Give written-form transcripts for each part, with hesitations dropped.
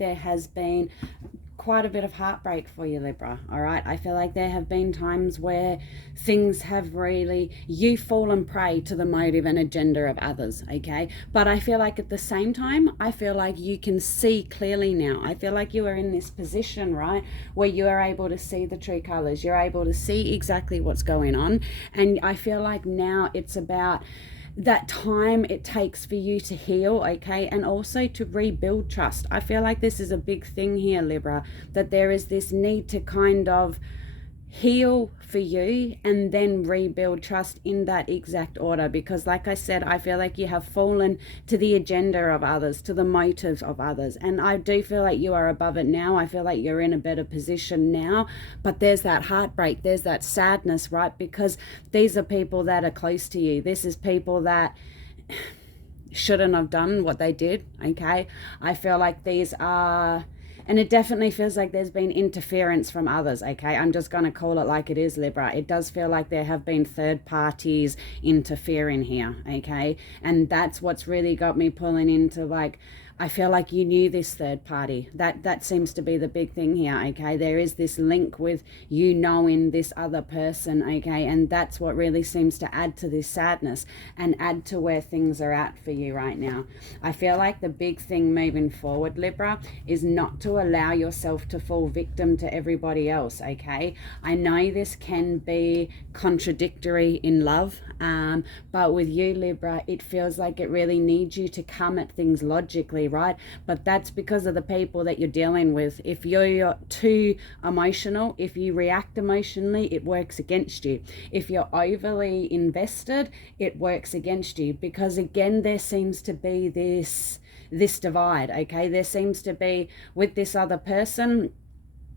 there has been quite a bit of heartbreak for you, Libra. All right, I feel like there have been times where things have really, you fallen prey to the motive and agenda of others. Okay, but I feel like at the same time, I feel like you can see clearly now. I feel like you are in this position, right, where you are able to see the true colors. You're able to see exactly what's going on, and I feel like now it's about that time it takes for you to heal, okay, and also to rebuild trust. I feel like this is a big thing here, Libra, that there is this need to kind of heal for you and then rebuild trust in that exact order, because like I said, I feel like you have fallen to the agenda of others, to the motives of others, and I do feel like you are above it now. I feel like you're in a better position now, but there's that heartbreak, there's that sadness, right? Because these are people that are close to you. This is people that shouldn't have done what they did, okay? I feel like these are, and it definitely feels like there's been interference from others, okay? I'm just going to call it like it is, Libra. It does feel like there have been third parties interfering here, okay? And that's what's really got me pulling into, like, I feel like you knew this third party. That seems to be the big thing here, okay? There is this link with you knowing this other person, okay? And that's what really seems to add to this sadness and add to where things are at for you right now. I feel like the big thing moving forward, Libra, is not to allow yourself to fall victim to everybody else, okay? I know this can be contradictory in love, but with you, Libra, it feels like it really needs you to come at things logically, right? But that's because of the people that you're dealing with. If you're too emotional, if you react emotionally, it works against you. If you're overly invested, it works against you, because again, there seems to be this divide, okay? There seems to be, with this other person,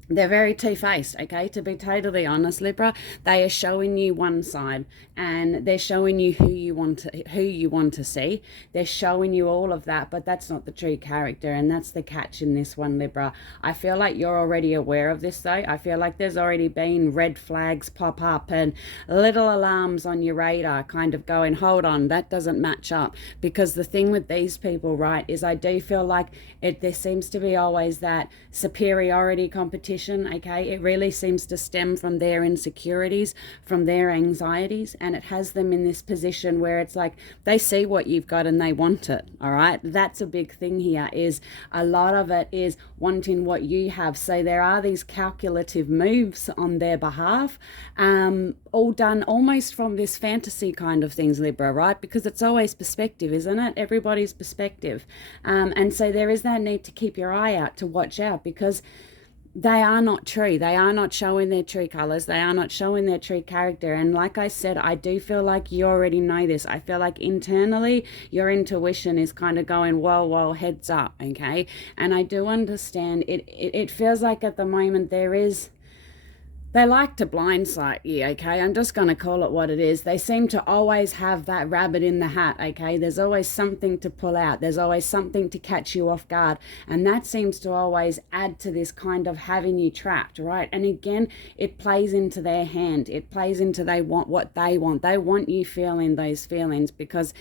they're very two-faced, okay? To be totally honest, Libra, they are showing you one side, and they're showing you who you want to see. They're showing you all of that, but that's not the true character, and that's the catch in this one, Libra. I feel like you're already aware of this, though. I feel like there's already been red flags pop up and little alarms on your radar kind of going, hold on, that doesn't match up. Because the thing with these people, right, is I do feel like there seems to be always that superiority competition, okay? It really seems to stem from their insecurities, from their anxieties, and it has them in this position where it's like they see what you've got and they want it, all right? That's a big thing here, is a lot of it is wanting what you have. So there are these calculative moves on their behalf, all done almost from this fantasy kind of things, Libra, right? Because it's always perspective, isn't it? Everybody's perspective. And so there is that need to keep your eye out, to watch out, because they are not true. They are not showing their true colors. They are not showing their true character. And like I said, I do feel like you already know this. I feel like internally your intuition is kind of going, whoa, heads up, okay? And I do understand it feels like at the moment they like to blindside you, okay? I'm just going to call it what it is. They seem to always have that rabbit in the hat, okay? There's always something to pull out. There's always something to catch you off guard. And that seems to always add to this kind of having you trapped, right? And again, it plays into their hand. It plays into they want what they want. They want you feeling those feelings, because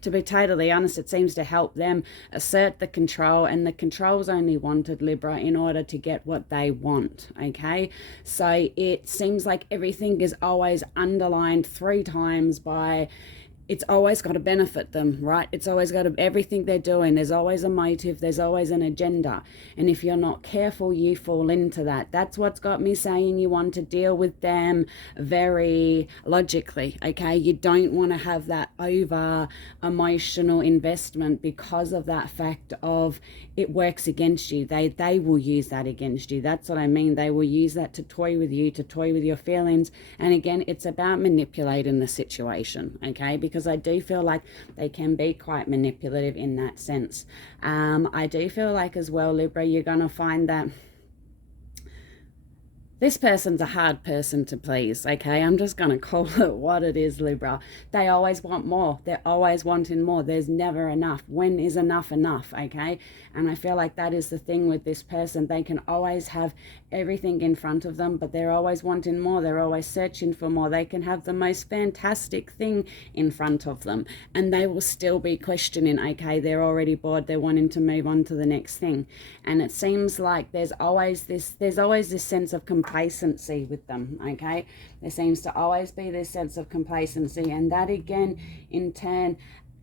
to be totally honest, it seems to help them assert the control, and the control's only wanted, Libra, in order to get what they want, okay? So it seems like everything is always underlined 3 times by, it's always got to benefit them, right? It's always got to, everything they're doing, there's always a motive, there's always an agenda. And if you're not careful, you fall into that. That's what's got me saying you want to deal with them very logically, okay? You don't want to have that over emotional investment, because of that fact of it works against you. They will use that against you. That's what I mean. They will use that to toy with you, to toy with your feelings. And again, it's about manipulating the situation, okay? Because I do feel like they can be quite manipulative in that sense. I do feel like as well, Libra, you're going to find that This person's a hard person to please, okay? I'm just going to call it what it is, Libra. They always want more. They're always wanting more. There's never enough. When is enough enough, okay? And I feel like that is the thing with this person. They can always have everything in front of them, but they're always wanting more. They're always searching for more. They can have the most fantastic thing in front of them, and they will still be questioning, okay? They're already bored. They're wanting to move on to the next thing. And it seems like there's always this sense of complacency with them, okay? There seems to always be this sense of complacency, and that again in turn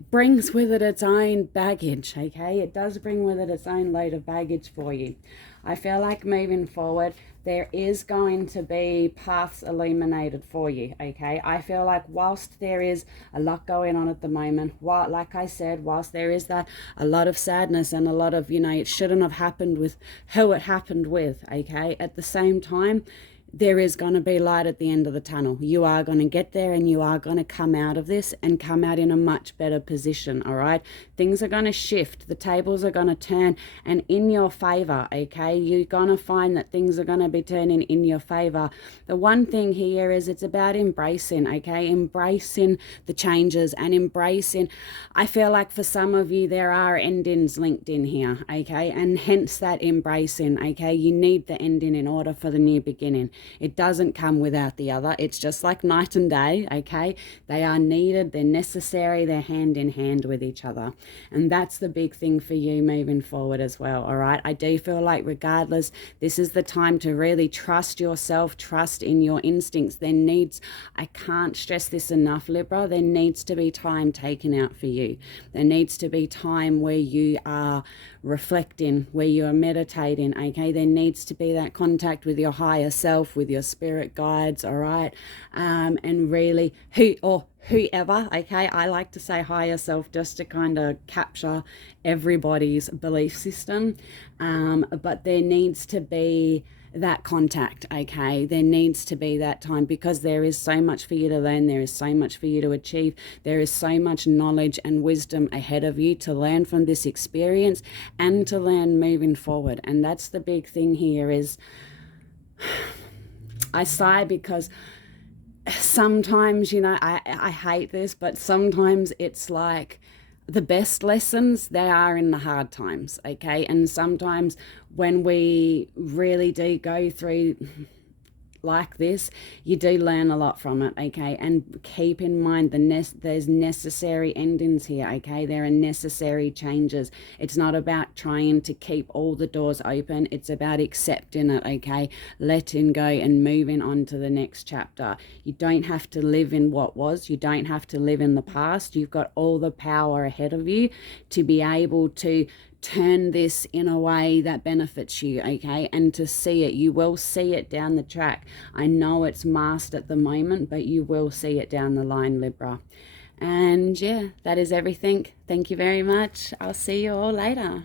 brings with it its own baggage, okay? It does bring with it its own load of baggage for you. I feel like moving forward, there is going to be paths illuminated for you, okay? I feel like whilst there is a lot going on at the moment, like I said, whilst there is that a lot of sadness and a lot of, it shouldn't have happened with who it happened with, okay? At the same time, there is going to be light at the end of the tunnel. You are going to get there, and you are going to come out of this and come out in a much better position, all right? Things are going to shift. The tables are going to turn and in your favor, okay? You're going to find that things are going to be turning in your favor. The one thing here is it's about embracing, okay? Embracing the changes and embracing. I feel like for some of you, there are endings linked in here, okay? And hence that embracing, okay? You need the ending in order for the new beginning. It doesn't come without the other. It's just like night and day, okay? They are needed, they're necessary, they're hand in hand with each other. And that's the big thing for you moving forward as well, all right? I do feel like regardless, this is the time to really trust yourself, trust in your instincts. I can't stress this enough, Libra, there needs to be time taken out for you. There needs to be time where you are reflecting, where you are meditating, okay? There needs to be that contact with your higher self, with your spirit guides, all right? And really, whoever, okay? I like to say higher self just to kind of capture everybody's belief system. But there needs to be that contact, okay? There needs to be that time, because there is so much for you to learn. There is so much for you to achieve. There is so much knowledge and wisdom ahead of you to learn from this experience and to learn moving forward. And that's the big thing here is, I sigh because sometimes, I hate this, but sometimes it's like the best lessons, they are in the hard times, okay? And sometimes when we really do go through like this, you do learn a lot from it, okay? And keep in mind there's necessary endings here, okay? There are necessary changes. It's not about trying to keep all the doors open. It's about accepting it, okay? Letting go and moving on to the next chapter. You don't have to live in what was. You don't have to live in the past. You've got all the power ahead of you to be able to turn this in a way that benefits you, okay? And to see it, you will see it down the track. I know it's masked at the moment, but you will see it down the line, Libra. And yeah, that is everything. Thank you very much. I'll see you all later.